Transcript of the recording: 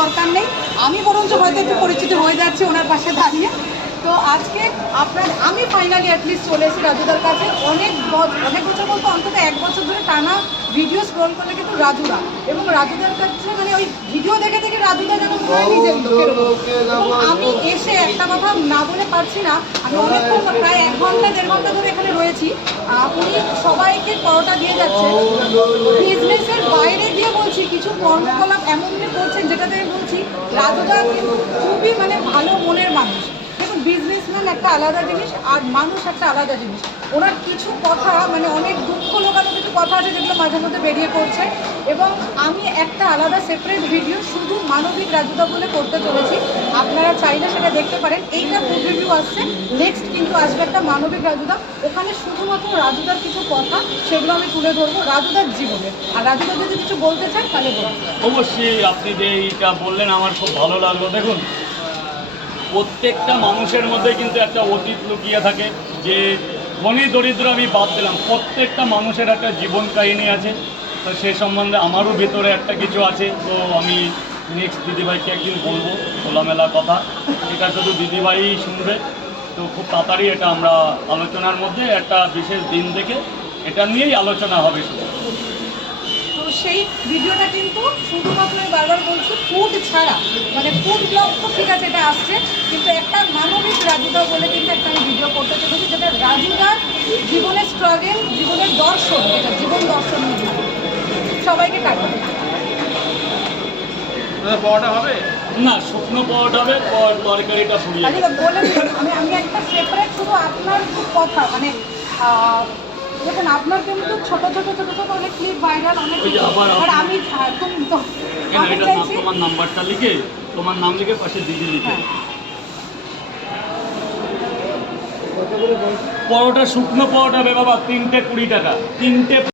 দরকার নেই, আমি বরঞ্চ হয়তো একটু পরিচিত হয়ে যাচ্ছি ওনার পাশে দাঁড়িয়ে। তো আজকে আমি ফাইনালি অ্যাটলিস্ট চলে এসেছি রাজুদার কাছে। অনেক বছর বলতে অন্তত 1 বছর ধরে টানা ভিডিও স্ক্রল করলে কিন্তু রাজুদা, এবং রাজুদার কাছে মানে ওই ভিডিও দেখে দেখে রাজুদা যেন নিজের লোকের। এবং আমি এসে একটা কথা না বলে পারছি না, আমি অনেকক্ষণ প্রায় 1 ঘন্টা 1.5 ঘন্টা ধরে এখানে রয়েছি। উনি সবাইকে পরোটা দিয়ে যাচ্ছে, বিজনেসের বাইরে দিয়ে বলছি কিছু কর্মকলাপ এমনই করছেন যেটাতে আমি বলছি রাজুদা খুবই মানে ভালো মনের মানুষ। দেখুন, বিজনেসম্যান একটা আলাদা জিনিস আর মানুষ একটা আলাদা জিনিস। ওনার কিছু কথা মানে অনেক দুঃখ লোকানো কিছু কথা আছে যেগুলো মাঝে মধ্যে বেরিয়ে পড়ছে, এবং আমি একটা আলাদা সেপারেট ভিডিও শুধু মানবিক রাজুদা বলে করতে চলেছি। আপনারা চাইলে সেটা দেখতে পারেন। এইটা ফুল রিভিউ আসছে, নেক্সট কিন্তু আসবে একটা মানবিক রাজুদা। ওখানে শুধুমাত্র রাজুদার কিছু কথা সেগুলো আমি তুলে ধরবো রাজুদার জীবনে। আর রাজুদা যদি কিছু বলতে চান তাহলে বলুন। অবশ্যই আপনি যে এইটা বললেন আমার খুব ভালো লাগলো। দেখুন, প্রত্যেকটা মানুষের মধ্যে কিন্তু একটা অতীত লুকিয়ে থাকে, যে ধনী দরিদ্র আমি বাদ দিলাম, প্রত্যেকটা মানুষের একটা জীবন কাহিনী আছে। তো সে সম্বন্ধে আমারও ভেতরে একটা কিছু আছে। তো আমি নেক্সট দিদিভাইকে একদিন বলবো খোলামেলা কথা, এটা শুধু দিদিভাই শুনবে। তো খুব তাড়াতাড়ি এটা আমরা আলোচনার মধ্যে একটা বিশেষ দিন দেখে এটা নিয়েই আলোচনা হবে শুধু। তো সেই ভিডিওটা কিন্তু শুধুমাত্র আমি বারবার বলছি ফুড ছাড়া, মানে ফুড ব্লগ তো ঠিক আছে এটা আসছে, কিন্তু একটা মানবিক রাজুদা বলে কিন্তু একটা আমি ভিডিও করতে চলেছি, যেটা রাজুদার জীবনের স্ট্রাগল, জীবনের দর্শন, এটা জীবন দর্শন নিয়ে সবাইকে কাটবে। পাওয়াটা হবে না, শুকনো পাওয়াটা হবে, তরকারিটা ফুরিয়ে আরে বলে আমি একটা সেপারেট শুধু আপনার কথা মানে দেখুন, আপনার কিন্তু ছোট ছোট অনেক ক্লিপ ভাইরাল অনেক, আর আমি তোমার নাম্বারটা লিখে, তোমার নাম লিখে পাশে দিদি লিখে। পরোটা শুকনো পরোটা হবে বাবা, 3টে 20 টাকা, 3টে।